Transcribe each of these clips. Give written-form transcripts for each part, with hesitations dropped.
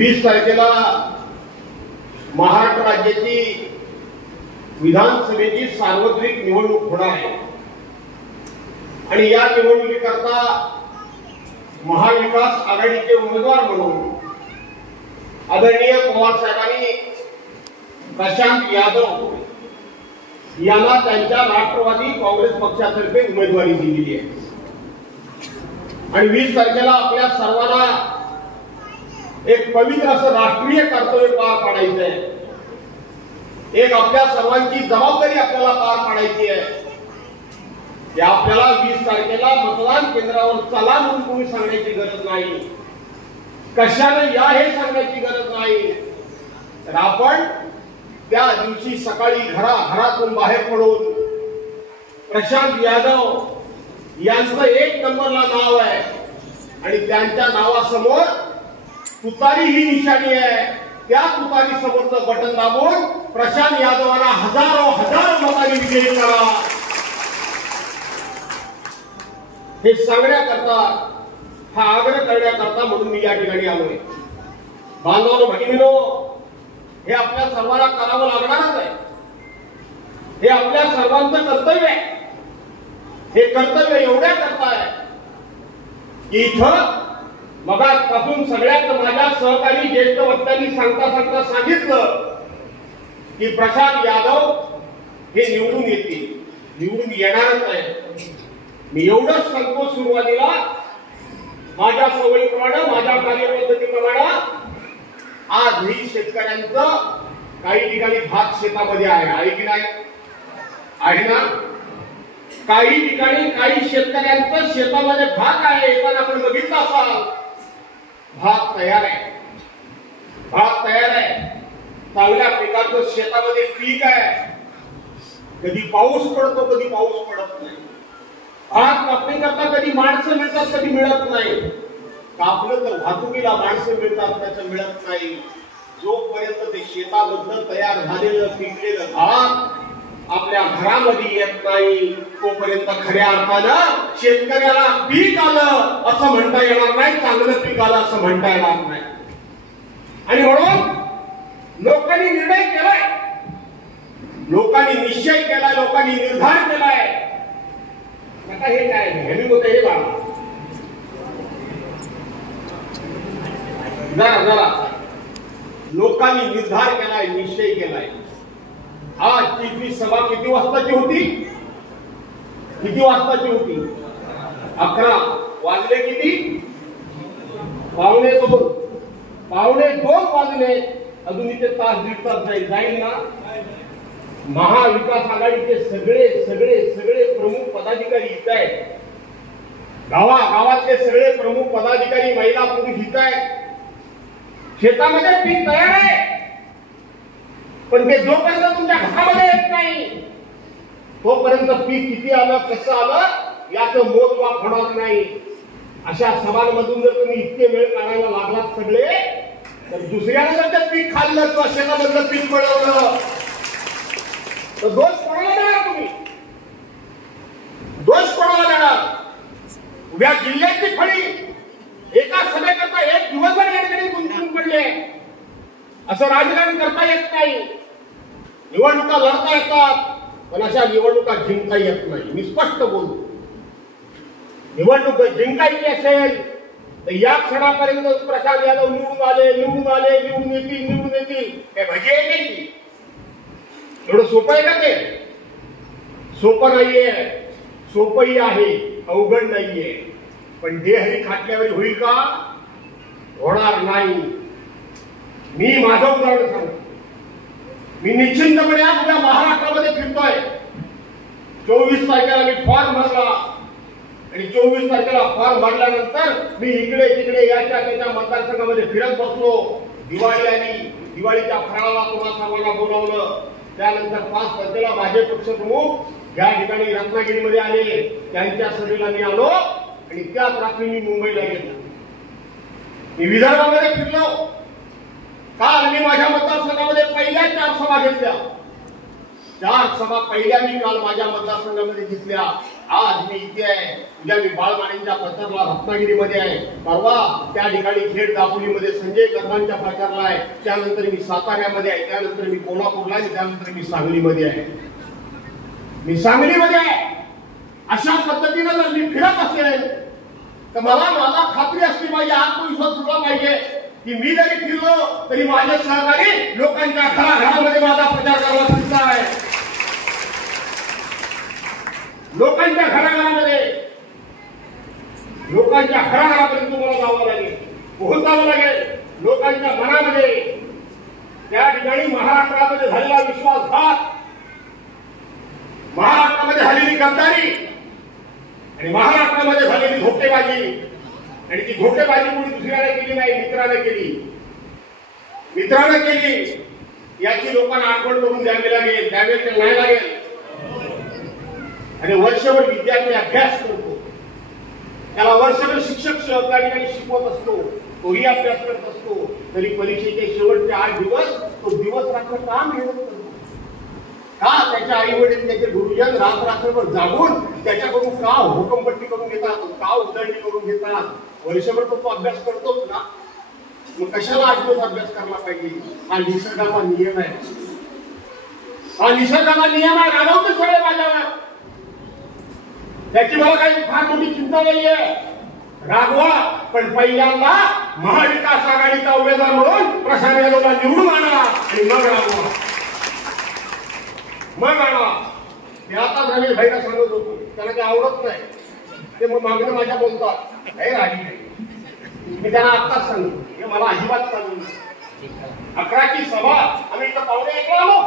20 तारखेला महाराष्ट्र राज्याची विधानसभेची सार्वत्रिक निवडणूक होणार आहे आणि या निवडणुकीकरता महाविकास आघाडीचे उमेदवार म्हणून आदरणीय पवार साहेबांनी प्रशांत यादव यांना त्यांच्या राष्ट्रवादी काँग्रेस पक्षातर्फे उमेदवारी दिलेली आहे आणि 20 तारखेला आपल्या सर्वांना एक पवित्र असं राष्ट्रीय कर्तव्य पार पाडायचं आहे। एक आपल्या सर्वांची जबाबदारी आपल्याला पार पाडायची आहे की आपल्याला 20 तारखेला मतदान केंद्रावर चला म्हणून कोणी सांगण्याची गरज नाही, कशाने या हे सांगण्याची गरज नाही, तर आपण त्या दिवशी सकाळी घरातून बाहेर पडून प्रशांत यादव यांचं 1 नंबरला नाव आहे आणि त्यांच्या नावासमोर तुतारी ही निशाणी आहे, त्या तुतारी समोरचं बटन दाबून प्रशांत यादवांना हजारो मतांनी विजयी करा हे सांगण्याकरता, हा आग्रह करण्याकरता म्हणून मी या ठिकाणी आलोय। बांधवांनो भगिनींनो, हे आपल्या सर्वांना करावं लागणारच आहे, हे आपल्या सर्वांचं कर्तव्य आहे। हे कर्तव्य एवढ्या करता आहे की इथं मगापासून सगळ्यात माझ्या सहकारी ज्येष्ठ वक्त्यांनी सांगता सांगितलं की प्रशांत यादव हे निवडून येतील, निवडून येणारच आहे। मी एवढंच सांगतो सुरुवातीला, माझ्या सवयीप्रमाणे, माझ्या कार्यपद्धतीप्रमाणे आजही शेतकऱ्यांचं काही ठिकाणी भात शेतामध्ये आहे की नाही? आहे ना? काही ठिकाणी काही शेतकऱ्यांचं शेतामध्ये भात आहे, पण आपण बघितलं असाल भात तयार आहे, भात तयार आहे, चांगल्या पिकाचं शेतामध्ये पीक आहे, कधी पाऊस पडतो कधी पाऊस पडत नाही, भात कापणी करता कधी माणसं मिळतात कधी मिळत नाही, कापलं तर वाहतुकीला माणसं मिळतात त्याचं मिळत नाही। जोपर्यंत ते शेतामधलं तयार झालेलं पिकलेलं भात आपल्या घरामध्ये येत नाही तोपर्यंत खऱ्या अर्थानं शेतकऱ्याला पीक आलं असं म्हणता येणार नाही, चांगलं पीक आलं असं म्हणता येणार नाही। आणि म्हणून लोकांनी निर्णय केलाय, लोकांनी निश्चय केलाय, लोकांनी निर्धार केलाय, आता हे काय हेमिंग होतं हे बाळा जरा लोकांनी निर्धार केलाय, निश्चय केलाय। आजची ही सभा किती वाजताची होती? किती वाजताची होती? 11 वाजले किती? पावणे 2 वाजले, अजून इथे तास दीड तास जाईल ना। महाविकास आघाडीचे सगळे प्रमुख पदाधिकारी इथं आहेत, गावातले सगळे प्रमुख पदाधिकारी, महिला पुरुष इथं आहेत, शेतामध्ये पीक तयार आहे, पण ते जोपर्यंत तुमच्या घरामध्ये येत नाही तोपर्यंत पीक किती आलं कसं आलं याचं मोजमाप होणार नाही। अशा सभांमधून जर तुम्ही इतके वेळ काढायला लागलात सगळे, तर दुसऱ्याला जर ते पीक खाल्लं किंवा शेतामधलं पीक मिळवलं तर दोष कोणाला देणार? तुम्ही दोष कोणाला देणार? उद्या जिल्ह्याची फळी एका सभेकरता 1 दिवसभर या ठिकाणी गुंतून पडले, असं राजकारण करता येत नाही। निवडणुका लढता येतात पण अशा निवडणुका जिंकता येत नाही। मी स्पष्ट बोलतो, निवडणूक जिंकायची असेल तर या क्षणापर्यंत प्रशांत यादव निवडून येतील काय भजी आहे नाही? एवढं सोपं आहे का? ते सोपं नाहीये, सोपंही आहे, अवघड नाहीये, पण देहरी खाटल्यावर होईल का? होणार नाही। मी माझं उदाहरण सांगतो, मी निश्चिंतपणे उद्या महाराष्ट्रामध्ये फिरतोय। 24 तारखेला मी फॉर्म भरला आणि 24 तारखेला फॉर्म भरल्यानंतर मी इकडे तिकडे याच्या त्याच्या मतदारसंघामध्ये फिरत बसलो। दिवाळी आली, दिवाळीच्या फराळाला तुम्हाला सर्वांना बोलावलं, त्यानंतर 5 तारखेला माझे पक्षप्रमुख या ठिकाणी रत्नागिरीमध्ये आले, त्यांच्या सभेला मी आलो आणि त्याच रात्री मी मुंबईला गेलो। मी विदर्भामध्ये फिरलो, काल मी माझ्या मतदारसंघामध्ये पहिल्या 4 सभा घेतल्या, 4 सभा पहिल्या मी काल माझ्या मतदारसंघामध्ये घेतल्या आज मी इथे आहे, उद्या मी बाळमानेंच्या प्रचारला रत्नागिरीमध्ये आहे, परवा त्या ठिकाणी खेड दापोलीमध्ये संजय कर्मांच्या प्रचारला आहे, त्यानंतर मी साताऱ्यामध्ये आहे, त्यानंतर मी कोल्हापूरला आहे, त्यानंतर मी सांगलीमध्ये आहे. मी सांगलीमध्ये आहे. अशा पद्धतीने जर मी फिरत असेल तर मला खात्री असली पाहिजे, आत्मविश्वास सुद्धा पाहिजे की मी जरी फिरलो तरी माझे सहकारी लोकांच्या घराघरामध्ये माझा प्रचार करायला सुद्धा आहे. लोकांच्या घराघरामध्ये तुम्हाला जावं लागेल, पोहोचावं लागेल लोकांच्या मनामध्ये. त्या ठिकाणी महाराष्ट्रामध्ये झालेला विश्वासघात, महाराष्ट्रामध्ये झालेली गद्दारी आणि महाराष्ट्रामध्ये झालेली धोकेबाजी, आणि ती धोकेबाजी कोणी दुसऱ्याने केली नाही, मित्राने केली. याची लोकांना आठवण करून द्यावी लागेल, नाही लागेल. आणि वर्षभर विद्यार्थी अभ्यास करतो, त्याला वर्षभर शिक्षक सहकार्याने शिकवत असतो, तोही अभ्यास करत असतो, तरी परीक्षेचे शेवटचे 8 दिवस तो दिवस रात्र का मेहनत करतो? का त्याच्या आई वडील त्याचे गुरुजन रात्रभर जागून त्याच्याकडून का हुकमपट्टी करून घेतात, का उजळणी करून घेतात? वर्षभर तो अभ्यास करतोच ना, मग कशाला 8 दिवस अभ्यास करायला पाहिजे? हा निसर्गाचा नियम आहे, रागवतो सगळे माझ्यावर. त्याची मला काही फार मोठी चिंता नाहीये, रागवा, पण पहिल्यांदा महाविकास आघाडीचा उमेदवार म्हणून प्रशांत यादवला निवडून आणा आणि मग रागवा. ते आता रमेश भाईला सांगत होतो, त्याला ते आवडत नाही, ते मग मागणं माझ्या बोलतात, हे राजी नाही. मी त्यांना आत्ताच सांगतो, हे मला अजिबात सांगू नये. 11ची सभा आम्ही इथं 1:45 आलो.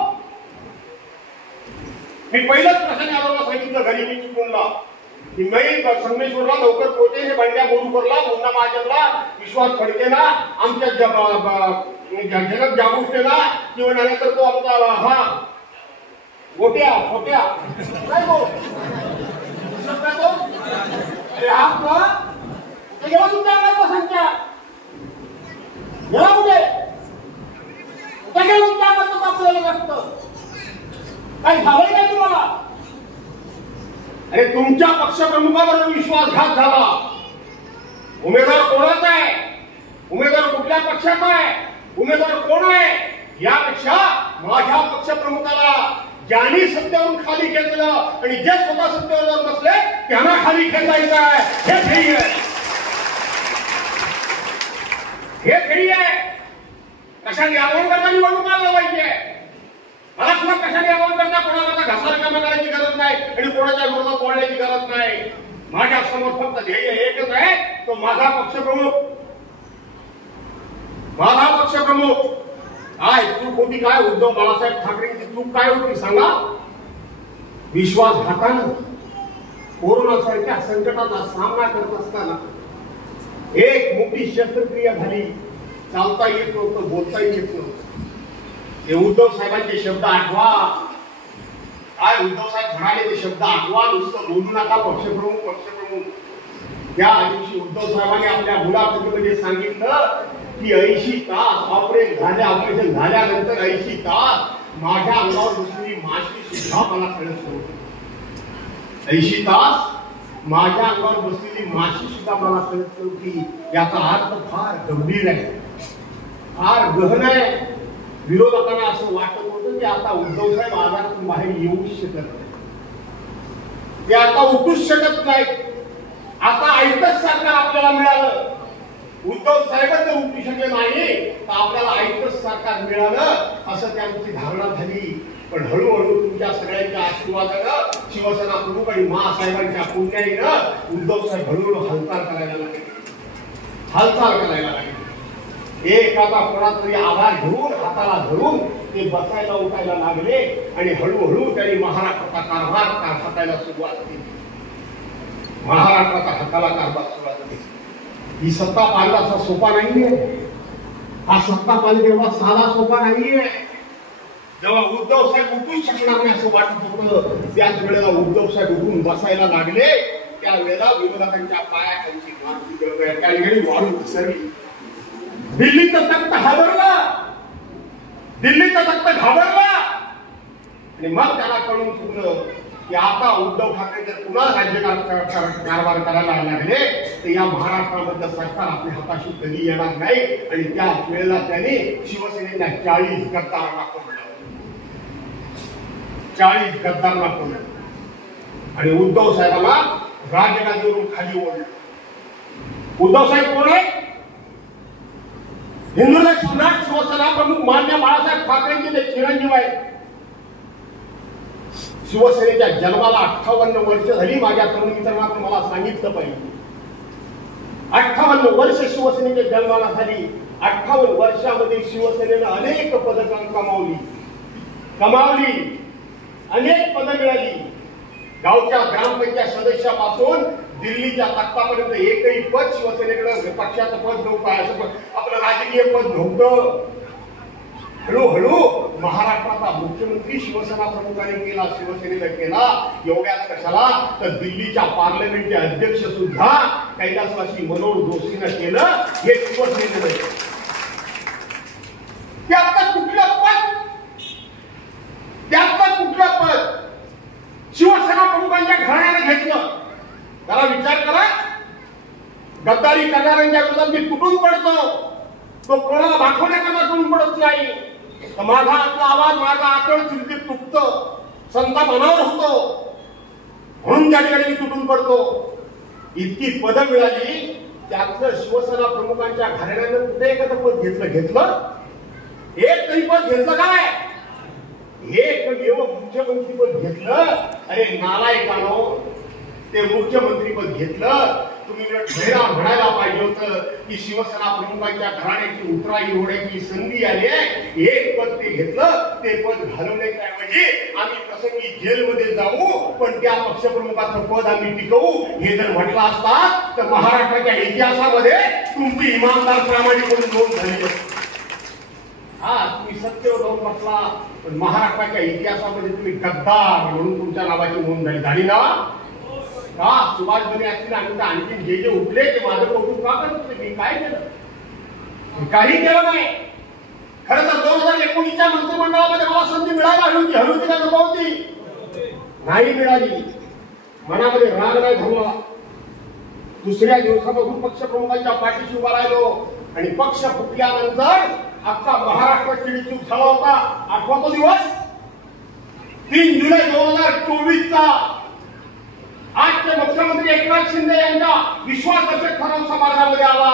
मी पहिलंच प्रशांत यादवला सांगितलं घरी, मी चिपळूणला, की मी संगमेश्वरला लवकर पोहोचे. हे बंड्या बोरूकरला, मुन्ना महाजनला, विश्वास फडकेला, आमच्या जनक जागृतेला किंवा नंतर तो आमचा हा गोट्या काय बोल तो, अरे हा गेला तुमच्या संख्या गेला कुठे? तुमच्या आपल्याला लागतं काही झालंय काय तुम्हाला? अरे तुमच्या पक्षप्रमुखावर विश्वासघात झाला. उमेदवार कोणाचा आहे, उमेदवार कुठल्या पक्षाचा आहे, उमेदवार कोण आहे, यापेक्षा माझ्या पक्षप्रमुखाला ज्यांनी सत्तेवरून खाली घेतलं आणि जे स्वतः सत्तेवर बसले त्यांना खाली खेचायचं आहे. हे खरी आहे, हे खरी आहे. कशाने आव्हान करता निवडणुका लावायची आहे. मला सुद्धा कशाने आव्हान करता कोणाला घसा रिकामा करायची गरज नाही आणि कोणाच्या विरोधात बोलण्याची गरज नाही. माझ्या समोर फक्त ध्येय एकच आहे, तो माझा पक्षप्रमुख. काय चूक होती, काय उद्धव बाळासाहेब ठाकरेंची चूक काय होती सांगा? विश्वासघातानं कोरोनासारख्या संकटाचा सामना करत असताना एक मोठी शस्त्रक्रिया झाली. चालता येत नव्हतं, बोलता येत नव्हतं. हे उद्धव साहेबांचे शब्द आठवा. काय उद्धव साहेब म्हणाले ते शब्द आठवा, नुसतं बोलू नका पक्षप्रमुख. त्या दिवशी उद्धव साहेबांनी आपल्या मुलाखतीमध्ये सांगितलं की 80 तास ऑपरेशन झाल्यानंतर 80 तास माझ्या अंगावर बसलेली माशी सुद्धा मला कळत नव्हती. 80 तास माझ्या अंगावर बसलेली माशी सुद्धा मला कळत नव्हती. याचा अर्थ फार गंभीर आहे, फार गहन आहे. विरोधकांना असं वाटत होतं की आता उद्धव साहेब आजारातून बाहेर येऊच शकत नाही, ते आता उठूच शकत नाही. आता ऐकतच सरकार आपल्याला मिळालं. उद्धव साहेबच जर उठू शकले नाही तर आपल्याला ऐकतच सरकार मिळालं असं त्यांची धारणा झाली. पण हळूहळू तुमच्या सगळ्यांच्या आशीर्वादानं, शिवसेना प्रमुख आणि महासाहेबांच्या पुण्याईनं उद्धव साहेब हळूहळू हालचाल करायला लागले. एक आता कोणातरी आधार घेऊन, हाताला धरून ते बसायला उठायला लागले आणि हळूहळू त्यांनी महाराष्ट्राचा कारभार हातायला सुरुवात केली. महाराष्ट्राचा हाताला कारभार सुरुवात केली. ही सत्ता पालनाचा सोपा नाहीये. हा सत्ता पालक एवढा साधा सोपा नाहीये. जेव्हा उद्धव साहेब उठूच शकणार नाही असं वाटत होतं, त्याच वेळेला उद्धव साहेब उठून बसायला लागले. त्यावेळेला विरोधकांच्या पायाखालची वाळू घसरली. दिल्लीचं तख्त घाबरला आणि मग त्याला कळून चुकलं की आता उद्धव ठाकरे जर पुन्हा कारभार करायला लागले तर या महाराष्ट्रामधलं सरकार आपल्या हाताशी कधी येणार नाही. आणि त्या वेळेला त्यांनी शिवसेनेला 40 गद्दार दाखवलं, 40 गद्दार दाखवलं आणि उद्धव साहेबांना राजगादीवरून खाली ओढलं. उद्धव साहेब कोण आहे? हिंदुत्व सम्राट शिवसेना प्रमुख मान्य बाळासाहेब ठाकरेंचे ते चिरंजीव आहेत. शिवसेनेच्या जन्माला 58 वर्ष झाली. माझ्या तरुण मित्रांना मला सांगितलं पाहिजे, 58 वर्ष शिवसेनेच्या जन्माला झाली. 58 वर्षामध्ये शिवसेनेनं अनेक पदकं कमावली, अनेक पदं मिळाली. गावच्या ग्रामपंचायत सदस्यापासून दिल्लीच्या तख्तापर्यंत एकही पद शिवसेनेकडे पक्षाचं पद नव्हतं, आपलं राजकीय पद नव्हतं. हळूहळू महाराष्ट्राचा मुख्यमंत्री शिवसेना प्रमुखाने केला, शिवसेनेनं केला. एवढ्याच कशाला तर दिल्लीच्या पार्लमेंटचे अध्यक्ष सुद्धा कैलासवासी मनोहर जोशीनं केलं. हे शिवसेनेनं त्यातलं कुठलं पद शिवसेना प्रमुखांच्या घराण्याने घेतलं? त्याला विचार करा. गद्दारी करणाऱ्यांच्या विरोधात मी तुटून पडतो, तो कोणाला दाखवण्याकरता तुटून पडत नाही. माझा आपला आवाज, माझा आकळ चिंतित तुटतं, संताप अनावर होतो, म्हणून त्या ठिकाणी मी तुटून पडतो. इतकी पदं मिळाली, त्यातलं शिवसेना प्रमुखांच्या घराण्यानं कुठे एखादं पद घेतलं? एक तरी पद घेतलं काय? एक मुख्यमंत्री पद घेतलं. अरे नालायकानो, ते मुख्यमंत्री पद घेतलं. तुम्ही म्हणायला पाहिजे होतं की शिवसेना प्रमुखांच्या घराण्याची उतराई होण्याची संधी आली आहे, एक पद ते घेतलं. ते पद घालवण्याच्या ऐवजी आम्ही प्रसंगी जेलमध्ये जाऊ पण त्या पक्षप्रमुखाचं पद आम्ही टिकवू, हे जर म्हटलं असता तर महाराष्ट्राच्या इतिहासामध्ये तुमची इमानदार प्रामाणिक म्हणून नोंद झाली असती. हा, तुम्ही सत्य जाऊन बसला पण महाराष्ट्राच्या इतिहासामध्ये तुम्ही गद्दार म्हणून तुमच्या नावाची नोंद झाली ना? का सुभाष बने असतील आणि आणखी जे उठले ते माझं कौतुक का करत होते? मी काय केलं? काही केलं नाही. खरं तर 2019च्या मंत्रिमंडळामध्ये मला संधी मिळायला हवी होती का नव्हती? नाही मिळाली. मनामध्ये राग नाही धरला. दुसऱ्या दिवसापासून पक्षप्रमुखांच्या पाठीशी उभा राहिलो आणि पक्ष फुटल्यानंतर अख्खा महाराष्ट्र चिडीचूप झाला होता. आठवा दिवस 3 जुलै 2024चा आजचे मुख्यमंत्री एकनाथ शिंदे यांच्या विश्वासदर्शक ठराव समाजामध्ये आला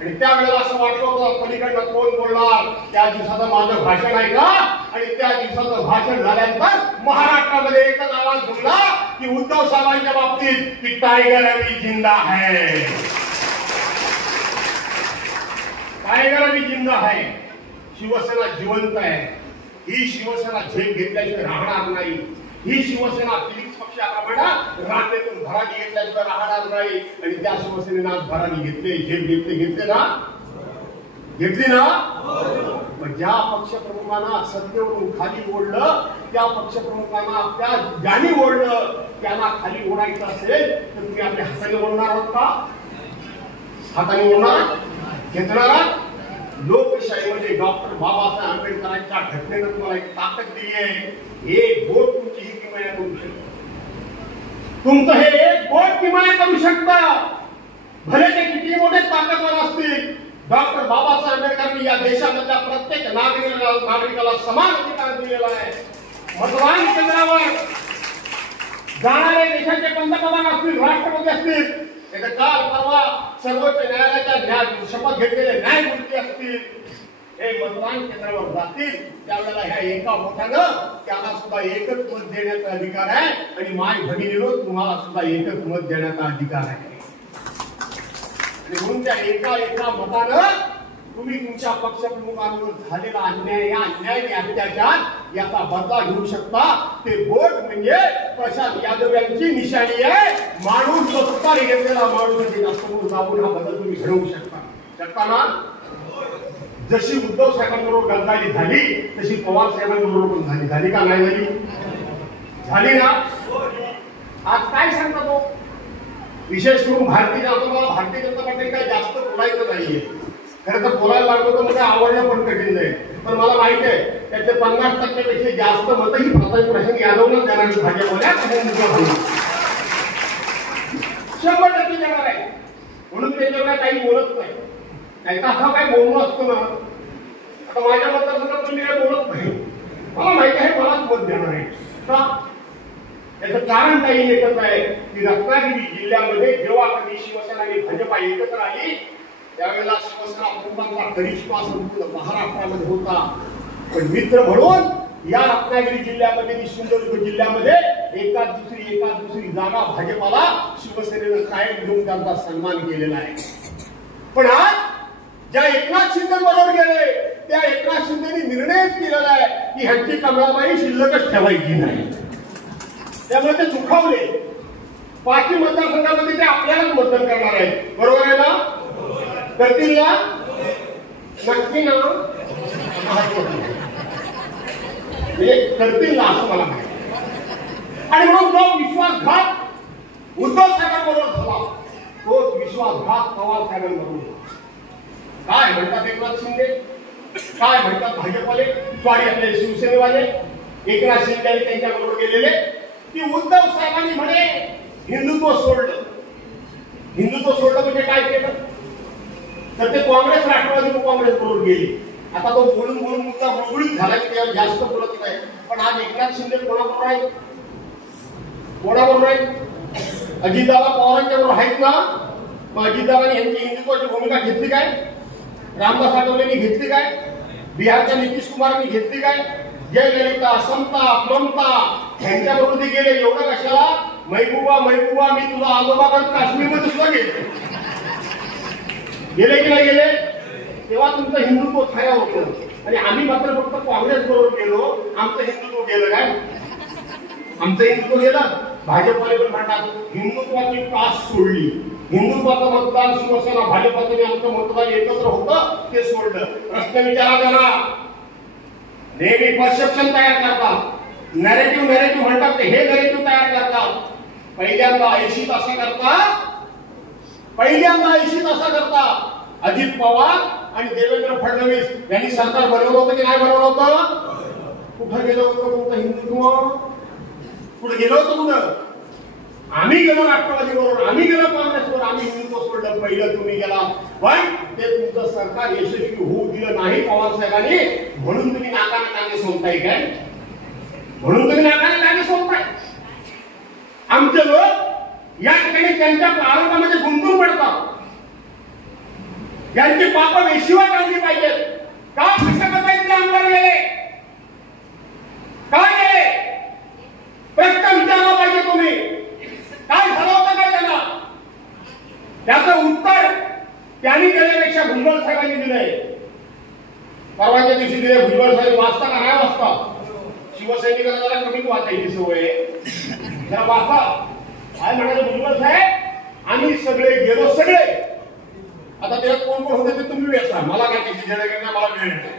आणि त्यावेळेला असं वाटलं होतं पलीकडनं कोण बोलणार. त्या दिवसाचं माझं भाषण आहे का? आणि त्या दिवसाचं भाषण झाल्यानंतर महाराष्ट्रामध्ये एकच आवाज घुमला की उद्धव साहेबांच्या बाबतीत की टायगर अभी जिंदा है, टायगर अभी जिंदा है. शिवसेना जिवंत आहे. ही शिवसेना झेप घेतल्याशिवाय राहणार नाही. ही शिवसेना फिलिक्स पक्षाप्रमाणे रात्रीतून भरारी घेतल्याशिवाय राहणार नाही. आणि त्या शिवसेनेनं आज भरारी घेतली, झेप घेतली ना. मग ज्या पक्षप्रमुखांना सत्तेवरून खाली ओढलं, त्या पक्षप्रमुखांना त्या ज्यांनी ओढलं त्यांना खाली ओढायचं असेल तर तुम्ही आपल्या हाताने ओढणार आहात का? हाताने ओढणार घेतणार? लोकशाहीमध्ये डॉक्टर बाबासाहेब आंबेडकरांच्या घटनेनं तुम्हाला एक ताकद दिली आहे. एक बोट तुमची ही किमया करू शकतं. तुमचं हे एक बोट किमया करू शकतं. भले ते किती मोठे ताकदवान असतील, डॉक्टर बाबासाहेब आंबेडकरांनी या देशामधल्या प्रत्येक नागरिकाला समान अधिकार दिलेला आहे. मतदान केंद्रावर जाणारे देशाचे पंतप्रधान असतील, राष्ट्रपती असतील, काल परवा सर्वोच्च न्यायालयाच्या शपथ घेतलेले न्यायमूर्ती असतील, हे मतदान केंद्रावर जातील त्यावेळेला ह्या एका मोठ्यानं त्याला सुद्धा एकच मत देण्याचा अधिकार आहे. आणि माय भगिनीनो, तुम्हाला सुद्धा एकच मत देण्याचा अधिकार आहे. आणि म्हणून त्या एका मतानं तुम्ही तुमच्या पक्षप्रमुखांवर झालेला अन्याय, या अन्याय अत्याचार याचा बदला घेऊ शकता. ते बोट म्हणजे प्रशांत यादव यांची निशाणी आहे. माणूस जो तुतारी घेतलेला माणूस समोर जाऊन हा बदल तुम्ही घडवू शकता ना? जशी उद्धव साहेबांबरोबर गद्दारी झाली तशी पवार साहेबांबरोबर पण झाली का नाही झाली ना? आज काय सांगता तो? विशेष करून भारतीय जनता पार्टी काही जास्त बोलायचं नाहीये. खरं तर बोलायला लागलो तर मला आवडणं पण कठीण आहे, पण मला माहिती आहे त्याचे 50% जास्त मतं ही प्रताप यादवला देणार भाजपला 100% देणार आहे. म्हणून त्याच्यावर काही बोलत नाही. त्याचा हा काय बोलणं असतो ना, आता माझ्या मतदारसंघात तुम्ही काय बोलत नाही, मला माहिती आहे मलाच मत देणार आहे का. त्याचं कारण काही एकच आहे की रत्नागिरी जिल्ह्यामध्ये जेव्हा कधी शिवसेना आणि भाजपा एकत्र आली त्यावेळेला शिवसेना कुटुंबाचा करिश्मा संपूर्ण महाराष्ट्रामध्ये होता. पण मित्र म्हणून या रत्नागिरी जिल्ह्यामध्ये आणि सिंधुदुर्ग जिल्ह्यामध्ये एकाच दुसरी जागा भाजपाला शिवसेनेनं कायम घेऊन त्यांचा सन्मान केलेला आहे. पण आज ज्या एकनाथ शिंदे बरोबर गेले त्या एकनाथ शिंदेनी निर्णयच केलेला आहे की ह्यांची कमळाबाई शिल्लकच ठेवायची नाही. त्यामुळे ते दुखावले. बाकी मतदारसंघामध्ये ते आपल्यालाच मतदान करणार आहेत. बरोबर आहे ना? करतील ना? नक्की ना? करतील ना असं मला माहिती. आणि म्हणून जो विश्वासघात उद्धव साहेबांबरोबर झाला तोच विश्वासघात पवार साहेबांबरोबर. काय म्हणतात एकनाथ शिंदे, काय म्हणतात भाजपवाले, सॉरी आपले शिवसेनेवाले, एकनाथ शिंदे आणि त्यांच्याबरोबर गेलेले की उद्धव साहेबांनी म्हणे हिंदुत्व सोडलं. हिंदुत्व सोडलं म्हणजे काय केलं तर ते काँग्रेस राष्ट्रवादी काँग्रेस बरोबर गेले. आता तो बोलून मुद्दा गुळगुळीत झाला की त्यावर जास्त बोलत नाही. पण आज एकनाथ शिंदे कोणाबरोबर आहेत? कोणाबरोबर आहेत? अजितदादा पवारांच्या बरोबर आहेत ना. मग अजितदादांनी यांची हिंदुत्वाची भूमिका घेतली काय? रामदास आठवलेंनी घेतली काय? बिहारच्या नितीश कुमारांनी घेतली काय? जयललिता, समता, ममता यांच्याबरोबर ते गेले. एवढं कशाला? महबूबा मी तुला आजोबाकडे काश्मीरमध्ये सुद्धा गेले की नाही गेले? तेव्हा तुमचं हिंदुत्व छाया होतं. आणि आम्ही मात्र फक्त काँग्रेस बरोबर गेलो, आमचं हिंदुत्व गेलं काय? आमचं हिंदुत्व गेलं. भाजपवाले पण म्हणतात हिंदुत्वाची कास सोडली. हिंदुत्वाचं मतदान शिवसेना भाजपाचं आमचं मतदान एकत्र होतं ते सोडलं. प्रश्न विचारा त्यांना. नेहमी परसेप्शन तयार करतात, नॅरेटिव्ह म्हणतात ते, हे नॅरेटिव्ह तयार करतात. पहिल्यांदा 80 तासा करता अजित पवार आणि देवेंद्र फडणवीस यांनी सरकार बनवलं होतं की नाही बनवलं होतं? कुठं गेलं होतं तुमचं हिंदुत्व? कुठं गेलं होतं? कुठं? आम्ही गेलो राष्ट्रवादी बरोबर, आम्ही गेलो काँग्रेस बरोबर, आम्ही हिंदुत्व सोडलं. पहिलं तुम्ही गेला, पण ते तुमचं सरकार यशस्वी होऊ दिलं नाही पवार साहेबांनी. म्हणून तुम्ही नाकाने कांदे सोडताय काय? म्हणून तुम्ही नाकाने कांदे सोडताय. आमचे लोक या ठिकाणी त्यांच्या आरोपामध्ये गुंतून पडतात. यांची पाप वेशीवर काढली पाहिजेत. का कशाबद्दल आमदार गेले? काय गेले? प्रश्न विचारला पाहिजे तुम्ही. काय झालं होतं काय त्यांना? त्याचं उत्तर त्यांनी दिल्यापेक्षा भुजबळ साहेबांनी दिलंय. परवाच्या दिवशी दिले भुजबळ साहेब. वाचता का नाही वाचता? शिवसैनिकांना जरा कमीच वाचायची सवय. जरा वाचा. काय म्हणाले भुजबळ साहेब? आम्ही सगळे गेलो, सगळे. आता त्यात कोण कोण होते ते तुम्ही वेचा, मला काय त्याची देणं घेणं मला वेळ नाही.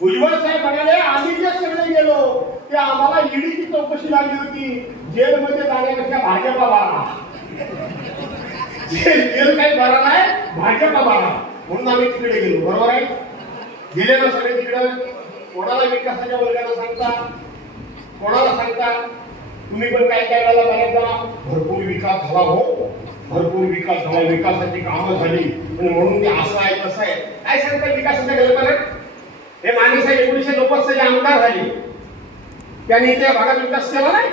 भुजबळ साहेब म्हणाले आम्ही जे सगळे गेलो ते आम्हाला ईडीची चौकशी लागली होती. जेलमध्ये जाण्यापेक्षा भाजपा बारा. जेल काही बरा नाही, भाजपा बारा. म्हणून आम्ही तिकडे गेलो. बरोबर आहे? गेले ना सगळे तिकडे. कोणाला विकासाच्या वर्गाला सांगता, कोणाला सांगता? तुम्ही पण काय काय वेळेला बऱ्याचदा भरपूर विकास झाला, हो भरपूर विकास झाला, विकासाची कामं झाली म्हणून ते असं आहे तसं आहे. काय सांगतात विकासाच्या कल्पना? हे माने साहेब 1990 साली आमदार झाले, त्यांनी त्या भागात विकास केला नाही.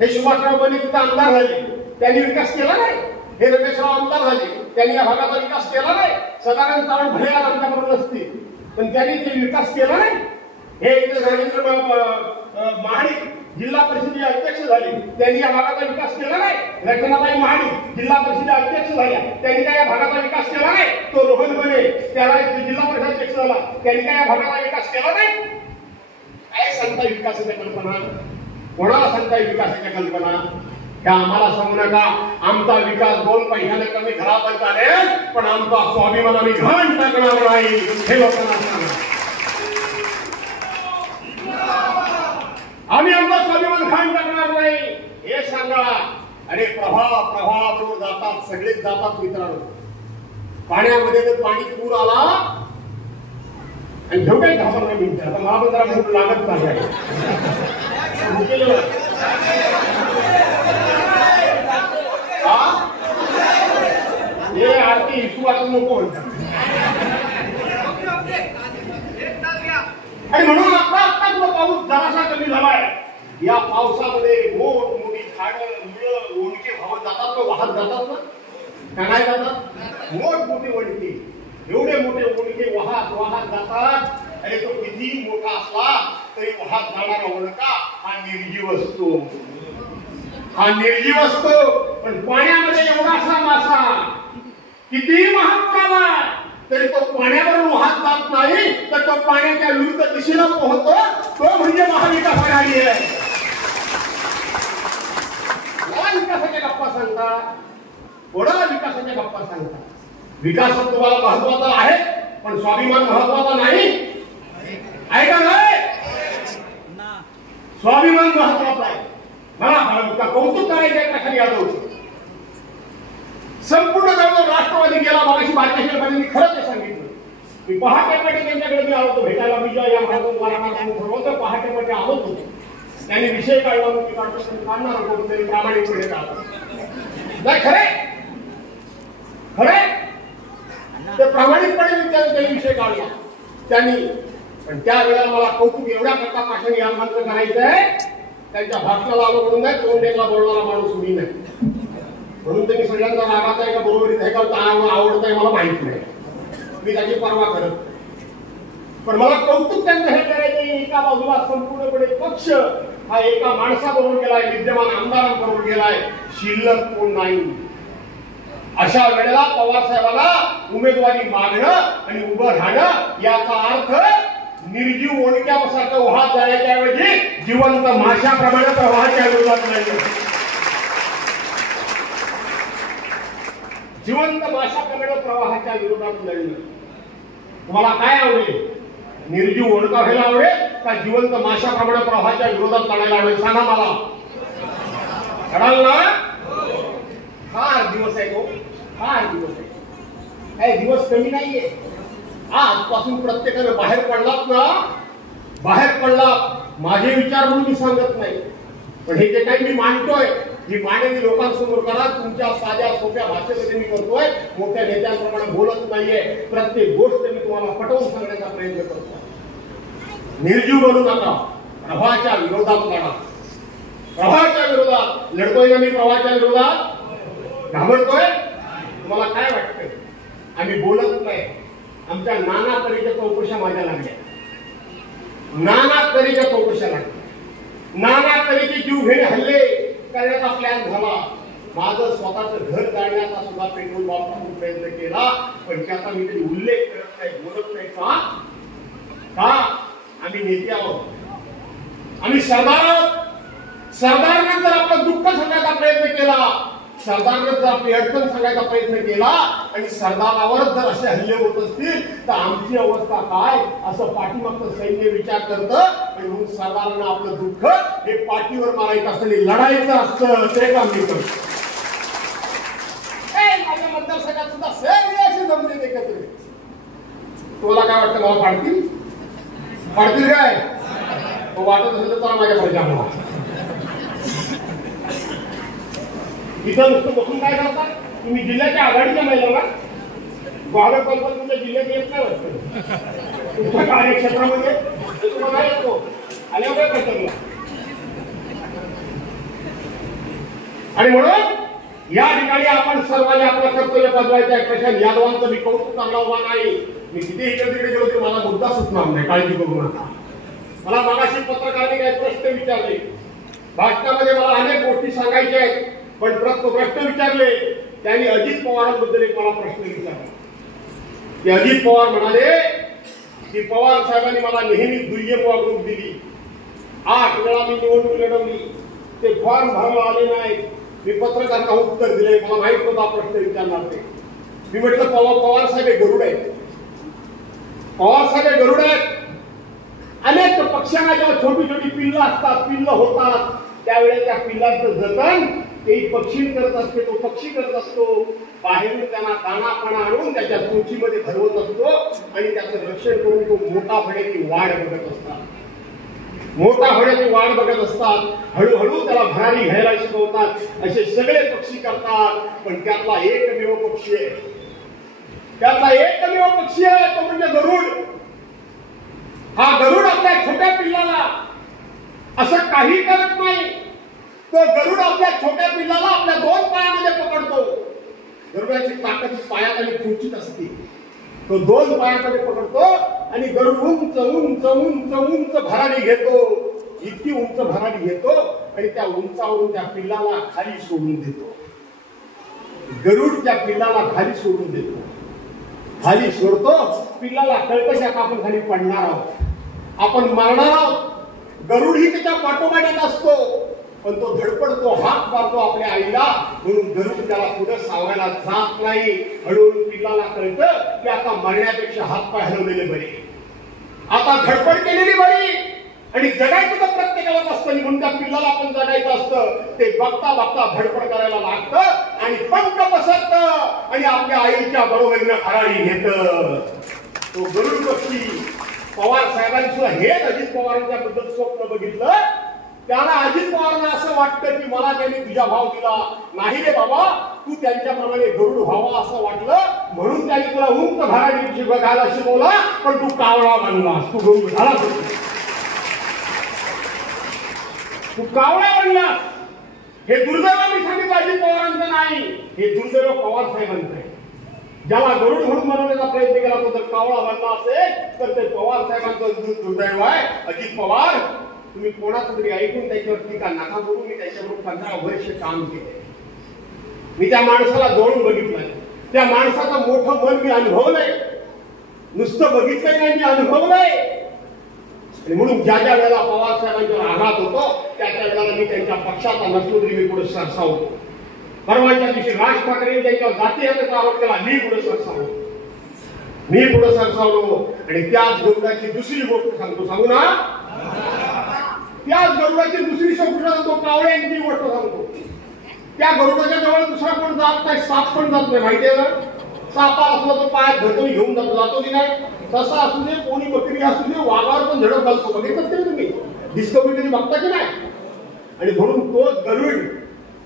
हे सुभाषराव बने तिथं आमदार झाले, त्यांनी विकास केला नाही. हे रमेशराव आमदार झाले, त्यांनी या भागाचा विकास केला नाही. सदानंद सावंत भले आमच्याबरोबर नसते पण त्यांनी ते विकास केला नाही. हे रवींद्र महाडिक जिल्हा परिषदेचे अध्यक्ष झाले, त्यांनी या भागाचा विकास केला नाही. रचनाबाई महाडिक जिल्हा परिषद अध्यक्ष झाल्या, त्यांनी काय या भागाचा विकास केला नाही. तो रोहन बने त्याला जिल्हा परिषद अध्यक्ष झाला, त्यांनी काय या भागाचा विकास केला नाही. काय सांगता विकासाच्या कल्पना? कोणाला सांगता विकासाच्या कल्पना? त्या आम्हाला सांगू नका. आमचा विकास 2 पैशाने कमी घरापर्यंत चालेल, पण आमचा स्वाभिमान आम्ही घाण टाकणार नाही हे लोकांना सांगा. आम्ही आमचा स्वाभिमान घाण टाकणार नाही हे सांगा. अरे प्रभाव बरोबर जातात, सगळेच जातात मित्रांनो. पाण्यामध्ये जर पाणी पूर आला आणि जेवढे घाबरला मिळते आता मला पण जरा मोठं लागत नाही हे आरती इशू आता नको म्हणतात आणि म्हणून आता जो पाऊस जरासा कमी झालाय या पावसामध्ये मोठी झाडं मुळं ओणके वाहत जातात वाहत जातात ना काय जातात मोठमोठे ओणके एवढे मोठे ओणके वाहत वाहत जातात आणि तो किती मोठा असला तरी वाहत जाणारा ओणका हा निर्जीव असतो पण पाण्यामध्ये एवढासा मासा किती महाग आला तरी तो पाण्यावरून वाहत जात नाही तर तो पाण्याच्या विरुद्ध दिशेला पोहतो तो म्हणजे महाविकास आघाडी आहे विकासाच्या गप्पा सांगतात कोणाला विकासाच्या गप्पा सांगतात विकास तुम्हाला महत्वाचा आहे पण स्वाभिमान महत्वाचा नाही आहे का नाही स्वाभिमान महत्वाचा आहे मला कौतुक करायचं आहे प्रकाश यादवचं संपूर्ण जवळ राष्ट्रवादी गेला मगाशी भारतीय मी खरं ते सांगितलं मी पहाटेपटे त्यांच्याकडे मी आलो होतो भेटायला मी या ठरवलं पहाटेपटे आलो होतो त्यांनी विषय काढला मी काढणार होतो तरी प्रामाणिकपणे नाही खरे खरे ते प्रामाणिकपणे त्यांनी विषय काढला त्यांनी पण त्यावेळेला मला कौतुक एवढ्या करता पाठवून या मात्र करायचं आहे त्यांच्या भाषणाला आलो म्हणून नाही तोंडेला बोलणारा माणूस मी नाही म्हणून तुम्ही सगळ्यांना रागात आहे का बरोबरीत आहे का आवडत आहे मला माहित नाही मी त्याची पर्वा करत पण मला कौतुक त्यांचं हे करायचं एका बाजूला संपूर्णपणे पक्ष हा एका माणसाबरोबर गेलाय विद्यमान आमदारांबरोबर गेलाय शिल्लक कोण नाही अशा वेळेला पवार साहेबांना उमेदवारी मागणं आणि उभं राहणं याचा अर्थ निर्जीव ओणक्यासारखं वाहत जाण्याच्या ऐवजी जिवंत माशाप्रमाणे प्रवाहाच्या विरोधात नाही जिवंत माशाप्रमाणे प्रवाहाच्या विरोधात लढणं तुम्हाला काय आवडेल निर्जीव ओळखा व्हायला आवडेल का जिवंत माशाप्रमाणे प्रवाहाच्या विरोधात लढायला आवडेल सांगा मला लढाल ना फार दिवस आहे तो फार दिवस आहे काही दिवस कमी नाहीये आजपासून प्रत्येकाने बाहेर पडलात ना बाहेर पडला माझे विचार म्हणून मी सांगत नाही पण हे जे काही मी मांडतोय ही मांडणी लोकांसमोर करा तुमच्या साध्या सोप्या भाषेमध्ये मी करतोय मोठ्या नेत्यांप्रमाणे बोलत नाहीये प्रत्येक गोष्ट मी तुम्हाला पटवून सांगण्याचा प्रयत्न करतो निर्जीव बनू नका प्रवाहाच्या विरोधात लढा प्रवाहाच्या विरोधात लढतोय ना मी प्रवाहाच्या विरोधात घाबरतोय तुम्हाला काय वाटतंय आम्ही बोलत नाही आमच्या नाना तऱ्हेच्या चौकशा माझ्या लागल्या नाना तऱ्हेच्या चौकशा लागल्या नाना तऱ्हेचे जीव घेणे हल्ले करण्याचा प्लॅन झाला माझं स्वतःचं घर जाळण्याचा सुद्धा पेट्रोल वापरून प्रयत्न केला पण त्याचा मी कधी उल्लेख करत नाही बोलत नाही का आम्ही नेते आहोत आम्ही सरदार आहोत सरदारने जर आपलं दुःख सांगण्याचा प्रयत्न केला सरदारने जर आपली अडचण सांगायचा प्रयत्न केला आणि सरदारावरच जर असे हल्ले होत असतील तर आमची अवस्था काय असं पाठीमागचं सैन्य विचार करतं आणि म्हणून सरदारांना आपलं दुःख हे पाठीवर मारायचं असतं लढायचं असतं ते काम मी करतो माझ्या मतदारसंघात सुद्धा सगळे असे जमले एकत्र तुला काय वाटतं मला पाडतील काय वाटत असेल तर चला माझ्या प्रजा इथं नुसतं बसून काय करतात तुम्ही जिल्ह्याच्या आघाडीच्या महिलांना बाहेर कल्पना तुमच्या जिल्ह्यात येत नाही वाटतं तुमच्या कार्यक्षेत्रामध्ये तुम्हाला येतो आल्यावर काय करतो आणि म्हणून या ठिकाणी आपण सर्वांनी आपलं कर्तव्य बजवायचं आहे प्रशांत यादवांचं मी कौतुक करणार उभा नाही मी किती इकडे तिकडे गेलो तरी मला मुद्दा सुचणार नाही काळजी करू नका मला मगाशी पत्रकारांनी काही प्रश्न विचारले भाषणामध्ये मला अनेक गोष्टी सांगायच्या आहेत पण प्रश्न विचारले त्यांनी अजित पवारांबद्दल एक मला प्रश्न विचारला ते अजित पवार म्हणाले की पवार साहेबांनी मला नेहमी दुय्यम वागणूक दिली 8 वेळा मी निवडणूक लढवली ते फॉर्म भरायला आले नाही मी पत्रकारांना उत्तर दिले मला माहित होता प्रश्न विचारणार ते मी म्हटलं पवार साहेब हे गरुड आहेत पवार साहेब हे गरुड आहेत अनेक पक्षांना जेव्हा छोटी छोटी पिल्लं असतात पिल्लं होतात त्यावेळेस त्या पिल्लांचं जतन ते पक्षी करत असते, तो पक्षी करत असतो. बाहेरून त्यांना दाणापाणा आणून त्याच्या चोचीमध्ये भरवत असतो आणि त्याचं रक्षण करून तो मोठा होण्याची वाढ बघत असतात. मोठा होण्याची वाढ बघत असतात. हळूहळू त्याला भरारी घ्यायला शिकवतात. असे सगळे पक्षी करतात. पण त्यातला एकमेव पक्षी आहे, त्यातला एकमेव पक्षी आहे, तो म्हणजे गरुड. हा गरुड आपल्या छोट्या पिल्लाला असं काही करत नाही. तो गरुड आपल्या छोट्या पिल्लाला आपल्या 2 पायामध्ये पकडतो. गरुडाची ताकद पायात आणि चोचीत असते. तो 2 पायामध्ये पकडतो आणि गरुड उंच उंच उंच उंच भरारी घेतो. इतकी उंच भरारी घेतो आणि त्या उंचावरून त्या पिल्लाला खाली सोडून देतो. गरुड त्या पिल्लाला खाली सोडून देतो. खाली सोडतो. पिल्लाला कळतं की आपण खाली पडणार आहोत, आपण मरणार आहोत. गरुड ही त्याच्या पाठोपाठ येत असतो, पण तो धडपडतो, हात मारतो आपल्या आईला. म्हणून गरुड त्याला पुढे सावायला जात नाही. हळूहळू पिल्लाला कळतं की आता मरण्यापेक्षा हातपाय हलवलेले बरे, आता धडपड केलेली बरी. आणि जगायचं तर प्रत्येकालाच असतं, म्हणून त्या पिल्लाला आपण जगायचं असतं. ते बघता बघता धडपड करायला लागतं आणि पंख पसरतं आणि आपल्या आईच्या बरोबरीनं हराळी घेतं. तो गरुड पक्षी पवार साहेबांनी सुद्धा हेच अजित पवारांच्या बद्दल स्वप्न बघितलं. त्याला अजित पवारांना असं वाटतं की मला त्यांनी तुझा भाव दिला नाही रे बाबा, तू त्यांच्याप्रमाणे गरुड व्हावा असं वाटलं, म्हणून त्यांनी तुला उंच भरारी बघायला शिकवला. पण तू कावळा बनलास, तू गरुड झालास, तू कावळा बनलास. हे दुर्दैव मी सांगितलं अजित पवारांचं नाही, हे दुर्दैव पवार साहेबांचं आहे. ज्याला गरुड म्हणून बनवण्याचा प्रयत्न केला तो जर कावळा बनला असेल तर ते पवार साहेबांचं दुर्दैव आहे. अजित पवार, तुम्ही कोणाचं तरी ऐकून त्याच्यावर टीका नका करू. मी त्याच्याबरोबर 15 वर्ष काम केले. मी त्या माणसाला जवळून बघितलंय. त्या माणसाचं मोठं मन मी अनुभवलंय. नुसतं बघितलंय नाही, मी अनुभवलंय. आणि म्हणून ज्या ज्या वेळेला पवार साहेबांच्यावर आघात होतो त्या वेळेला मी त्यांच्या पक्षाचा नसलो तरी मी पुढे सरसावतो. परवाच्या दिवशी राज ठाकरे त्यांच्या जातीयाचा आरोप केला, मी पुढे सरसावलो. आणि त्याच गरुडाची दुसरी गोष्ट सांगतो, सांगू ना? त्याच गरुडाची दुसरी गोष्ट सांगतो, कावळ्यांची गोष्ट सांगतो. त्या गरुडाच्या जवळ दुसरा कोण जात नाही, साप पण जात नाही. माहितीये ना? सापा असला तो पायात घटून घेऊन जातो की नाही? तसा असू दे, कोणी बकरी असू दे, वाघावर पण झडप घालतो. बघितलं तरी तुम्ही डिस्कवरी कधी बघता की नाही? आणि म्हणून तोच गरुड,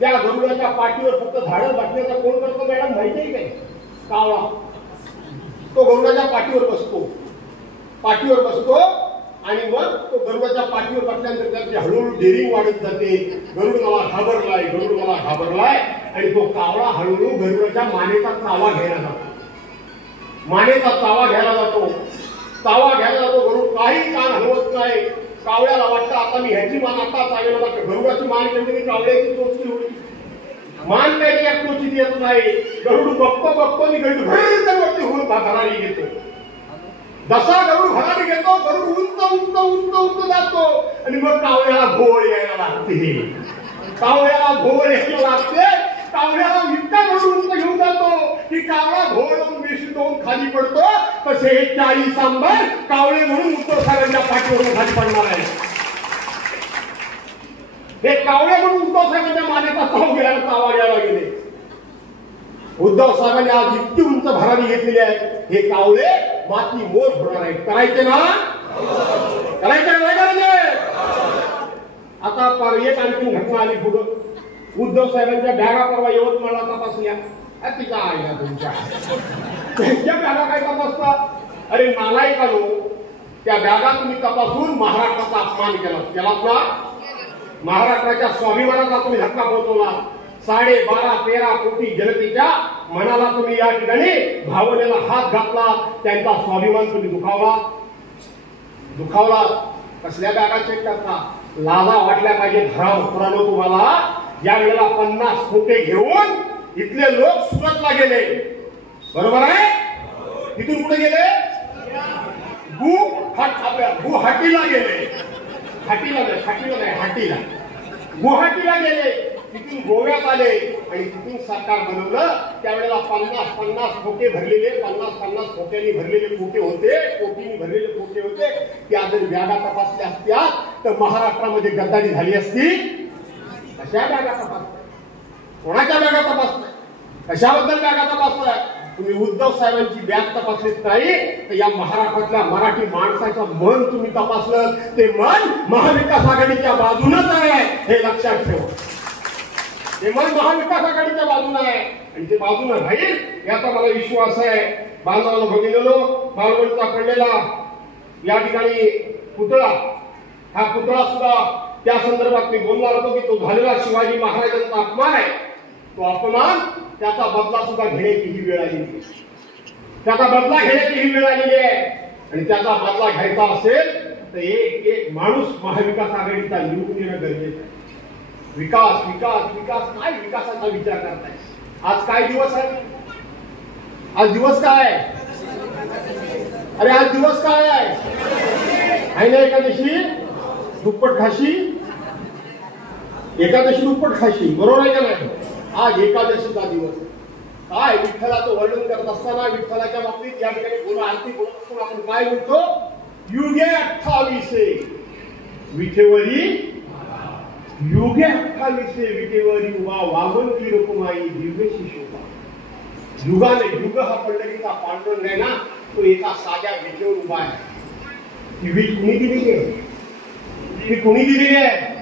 त्या गरुडाच्या पाठीवर फक्त झाडं बाटण्याचा कोण करतो मॅडम माहितीये काय? कावळा. तो गरुडाच्या पाठीवर बसतो आणि मग तो गरुडाच्या पाठीवर बसल्यानंतर त्याची हळूहळू डेरिंग वाढत जाते. गरुड मला घाबरलाय. आणि तो कावळा हळूहळू गरुडाच्या मानेचा चावा घ्यायला जातो. गरुड काही कान हलवत नाही. कावळ्याला वाटतं आता मी ह्याची मान आता चालेल, गरुडाची मान केली कावळ्याची चोचली होती. मान काय या चोचीत येत नाही. गरुड बघतो आणि गरुड होऊन भरारी घेतो. जसा गरुड भरारी घेतो, गरुड उंच जातो आणि मग कावळ्याला भोवळ यायला लागते. कावळ्याला इतका गरुड उंच घेऊन जातो की कावळा भोवळून बेशुद्ध होऊन खाली पडतो. तसे हे 40 आंबे कावळे म्हणून उद्धव साहेबांच्या पाठीवरून खाली पडणार आहे. हे कावळे म्हणून उद्धव साहेबांच्या मानेचा चावा घ्यायला गेले. उद्धव साहेबांनी आज इतकी उंच भरारी घेतलेली आहे. हे कावळे माती मोर होणार आहेत. करायचे ना? आता एक आणखी घटना आली पुढं. उद्धव साहेबांच्या बॅगा परवा यवतमाळला तपासल्या. तिचा आहे तुमच्या त्यांच्या बॅगा काय तपासतात? अरे नालायकानो, त्या बॅगा तुम्ही तपासून महाराष्ट्राचा अपमान केलात ना? महाराष्ट्राच्या स्वाभिमानाचा तुम्ही धक्का पोहोचवला. 12.5-13 कोटी जनतेच्या मनाला तुम्ही या ठिकाणी भावनेला हात घातला. त्यांचा स्वाभिमान तुम्ही दुखावला. कसल्या बॅगा चेक करता? लाजा वाटल्या पाहिजे धराव पुराणो तुम्हाला. या वेळेला 50 खोटे घेऊन इथले लोक सुरतला गेले. बरोबर आहे? तिथून कुठे गेले? गुवाहाटीला गेले. गुवाहाटीला गेले. तिथून गोव्यात आले आणि तिथून सरकार बनवलं. त्यावेळेला 50 खोके भरलेले, 50 खोक्यांनी भरलेले खोके होते, कोटींनी भरलेले खोके होते. त्या जर बॅगा तपासल्या असत्या तर महाराष्ट्रामध्ये गद्दारी झाली असती. अशा बॅगा तपासल्या. कोणाच्या बॅगा तपासताय? कशाबद्दल बॅगा तपासताय? तुम्ही उद्धव साहेबांची बॅग तपासलीत नाही तर या महाराष्ट्रातल्या मराठी माणसाचं मन तुम्ही तपासलं. ते मन महाविकास आघाडीच्या बाजूनच आहे, हे लक्षात ठेवा. ते मन महाविकास आघाडीच्या बाजूने आहे आणि ते बाजूने राहील याचा मला विश्वास आहे. बांधवांनो भगिनींनो, मालवणचा पडलेला या ठिकाणी पुतळा, हा पुतळा सुद्धा त्या संदर्भात मी बोलणार होतो की तो झालेला शिवाजी महाराजांचा अपमान आहे. तो अपमान, त्याचा बदला सुद्धा घेण्याची ही वेळ आलेली आहे. त्याचा बदला घेण्याची ही वेळ आलेली आहे आणि त्याचा बदला घ्यायचा असेल तर एक एक माणूस महाविकास आघाडीचा निवडून येणं गरजेचं आहे. विकास विकास विकास, काय विकासाचा विचार करताय? आज काय दिवस आहे? आज दिवस काय आहे? अरे आज दिवस काय आहे ना? एकादशी दुप्पट खाशी, एकादशी दुप्पट खाशी, बरोबर आहे का नाही? आज एकादशीचा दिवस. काय विठ्ठलाचं वर्णन करत असताना विठ्ठलाच्या बाबतीत या ठिकाणी बोला आरती बोलत असताना आपण काय म्हणतो? युगे 28 विठेवरी, युगे 28 विठेवरी उभा वामन रुकुमाई दिव्यशी शोभा. युगाने युग हा पंढरीचा पांडुरंग आहे ना, तो एका साध्या विठेवर उभा आहे. ही वीट कुणी दिलेली आहे? ती कुणी दिलेली आहे?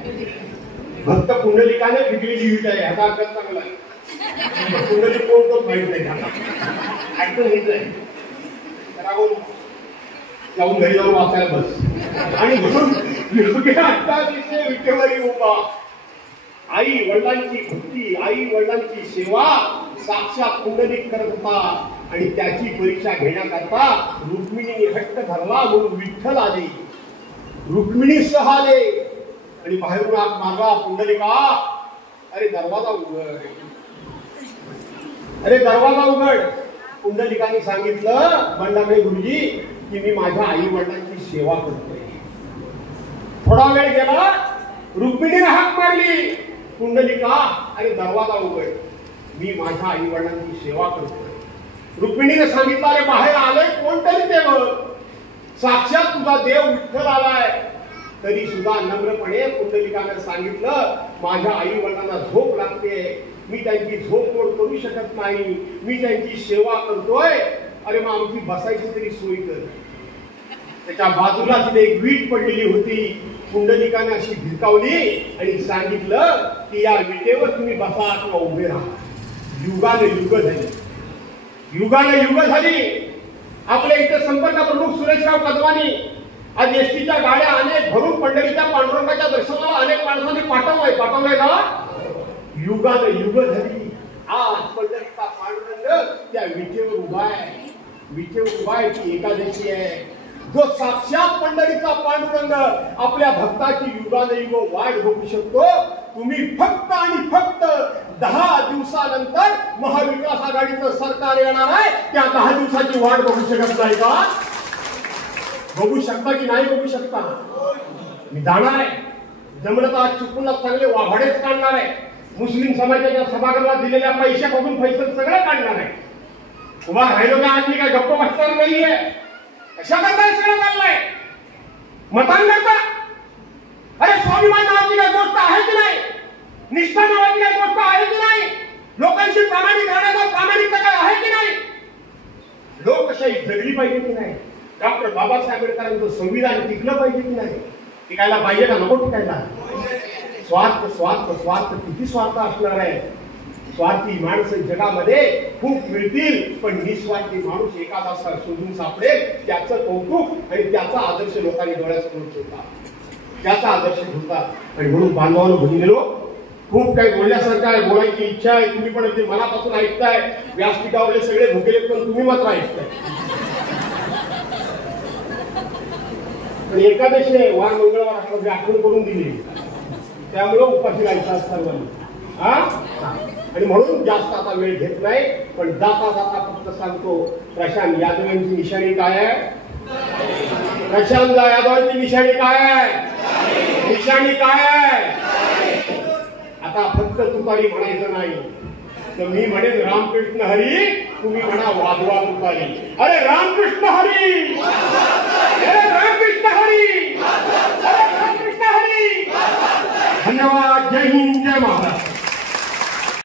भक्त पुंडलिकाने फिरलेली वीट आहे. ह्याचा अर्थ चांगला आहे. पुंडलिक कोण तो माहित नाही, ऐकून घेतलंय. जाऊन घरी जाऊन वाचायला बस. आणि म्हणून विठेवरी उभा, आई वडिलांची भक्ती, आई वडिलांची सेवा साक्षात पुंडलिक करत होता आणि त्याची परीक्षा घेण्याकरता रुक्मिणीने हट्ट धरला म्हणून विठ्ठल आले. रुक्मिणी सह आले आणि बाहेरून आत मारला, पुंडलिका अरे दरवाजा उघड, अरे दरवाजा उघड. पुंडलिकाने सांगितलं बंडाकडे गुरुजी की मी माझ्या आई वडिलांची सेवा करतोय. थोडा वेळ गेला, रुक्मिणीने हाक मारली, पुंडलिका अरे दरवाजा उघड, मी माझ्या आई वडिलांची सेवा करतोय. रुक्मिणीने सांगितलं अरे बाहेर आलंय कोणतरी देव, साक्षात तुझा देव विठ्ठल आलाय. तरी सुद्धा नम्रपणे पुंडलिकाने सांगितलं माझ्या आई वडिलांना झोप लागते, मी त्यांची झोप मोड करू शकत नाही, मी त्यांची सेवा करतोय. अरे मग आमची बसायची तरी सोय कर. त्याच्या बाजूला तिथे एक वीट पडलेली होती. पुंडलिकाने अशी भिरकावली आणि सांगितलं की या विटेवर तुम्ही बसा किंवा उभे राहा. युगाने युग झाली, युगाने युग झाली. आपल्या इथे संपर्क प्रमुख सुरेशराव कदवानी आज एसटीच्या गाड्या अनेक भरून पंढरीच्या पांडुरंगाच्या दर्शनाला अनेक माणसांनी पाठवलंय ना. युगाने युग झाली. आज पंढरीचा पांडुरंग त्या विटेवर उभा आहे. विटेवर उभा आहे ती एकादशी आहे. जो साक्षात पंढरीचा पांडुरंग आपल्या भक्ताची युगाने युग वाढ बघू शकतो. तुम्ही फक्त आणि फक्त 10 दिवसानंतर महाविकास आघाडीचं सरकार येणार आहे, त्या 10 दिवसाची वाढ बघू शकत नाही का? बघू शकता की नाही बघू शकता? मी जाणार आहे, जमलं तर आज चिपळूणला चांगले वाभाडेच काढणार आहे. मुस्लिम समाजाच्या सभागृहात दिलेल्या पैशापासून फैसल सगळं काढणार आहे. उभा राहिलो का आज मी काय गप्प बसणार नाहीये. कशा करताय सगळं चाललंय मतांकरता? अरे स्वाभिमान नावाची काय गोष्ट आहे की नाही? निष्ठा नावाची काय गोष्ट आहे की नाही? लोकांशी प्रामाणिक राहण्याचा प्रामाणिकता काय आहे की नाही? लोकशाही जगली पाहिजे की नाही? डॉक्टर बाबासाहेब आंबेडकरांचं संविधान टिकलं पाहिजे की नाही? टिकायला पाहिजे का नको टिकायला? स्वार्थ स्वार्थ स्वार्थ, किती स्वार्थ असणार आहे? स्वार्थी माणसं जगामध्ये खूप मिळतील, पण निस्वार्थी माणूस एखादा शोधून सापडेल, त्याचं कौतुक आणि त्याचा आदर्श लोकांनी डोळ्यासमोर ठेवतात, त्याचा आदर्श ठेवतात. आणि म्हणून बांधवांनो भगिनींनो, खूप काही बोलण्यासारखं आहे, बोलायची इच्छा आहे. तुम्ही पण अगदी मनापासून ऐकताय. व्यासपीठावरले सगळे भुकेले पण तुम्ही मात्र ऐकताय. पण एकादशी आहे, वार मंगळवार आपल्याला आठवण करून दिली, त्यामुळे उपाशी राहायचं सर्वांनी. आणि म्हणून जास्त आता वेळ घेत नाही, पण जाता जाता फक्त सांगतो, प्रशांत यादव यांची निशाणी काय आहे? प्रशांत यादवांची निशाणी काय आहे? निशाणी काय आहे? आता फक्त तुतारी म्हणायचं नाही, तर मी म्हणेन रामकृष्ण हरी, तुम्ही म्हणा वाजवा तुतारी. अरे रामकृष्ण हरी, अरे रामकृष्ण हरी, अरे रामकृष्ण हरी. धन्यवाद. जय हिंद, जय महाराष्ट्र.